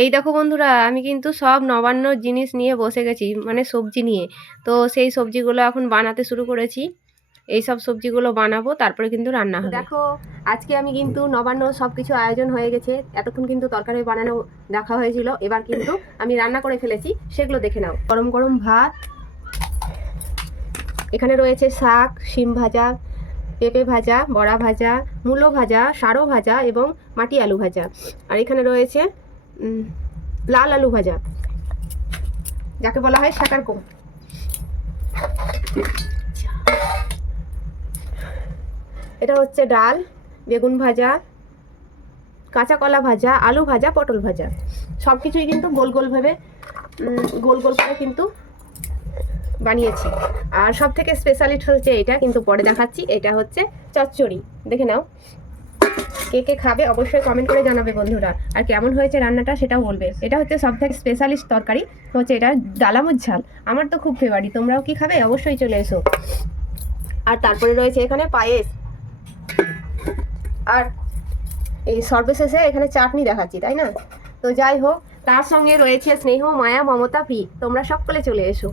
এই দেখো বন্ধুরা, আমি কিন্তু সব নবান্ন জিনিস নিয়ে বসে গেছি, মানে সবজি নিয়ে। তো সেই সবজিগুলো এখন বানাতে শুরু করেছি। এই সব সবজিগুলো বানাবো, তারপরে কিন্তু রান্না হবে। দেখো, আজকে আমি কিন্তু নবান্ন সব কিছু আয়োজন হয়ে গেছে। এতক্ষণ কিন্তু তরকারি বানানো দেখা হয়েছিল, এবার কিন্তু আমি রান্না করে ফেলেছি, সেগুলো দেখে নাও। গরম গরম ভাত, এখানে রয়েছে শাক, শিম ভাজা, পেঁপে ভাজা, বড়া ভাজা, মূলো ভাজা, সারো ভাজা এবং মাটি আলু ভাজা। আর এখানে রয়েছে লাল আলু ভাজা, যাকে বলা হয় শাকার কোম। এটা হচ্ছে ডাল, বেগুন ভাজা, কাঁচা কলা ভাজা, আলু ভাজা, পটল ভাজা। সব কিছুই কিন্তু গোল গোলভাবে গোল গোল করে কিন্তু বানিয়েছি। আর সব থেকে স্পেশালিস্ট হচ্ছে এটা, কিন্তু পরে দেখাচ্ছি। এটা হচ্ছে চচ্চড়ি, দেখে নাও। কে কে খাবে অবশ্যই কমেন্ট করে জানাবে বন্ধুরা, আর কেমন হয়েছে রান্নাটা সেটাও বলবে। এটা হচ্ছে সব থেকে স্পেশালিস্ট তরকারি, হচ্ছে এটা ডালামুর ঝাল। আমার তো খুব ফেভারিট, তোমরাও কি খাবে অবশ্যই চলে এসো। আর তারপরে রয়েছে এখানে পায়েস, আর এই সর্বশেষে এখানে চাটনি দেখাচ্ছি, তাই না? তো যাই হোক, তার সঙ্গে রয়েছে স্নেহ, মায়া, মমতা, ভি। তোমরা সকলে চলে এসো।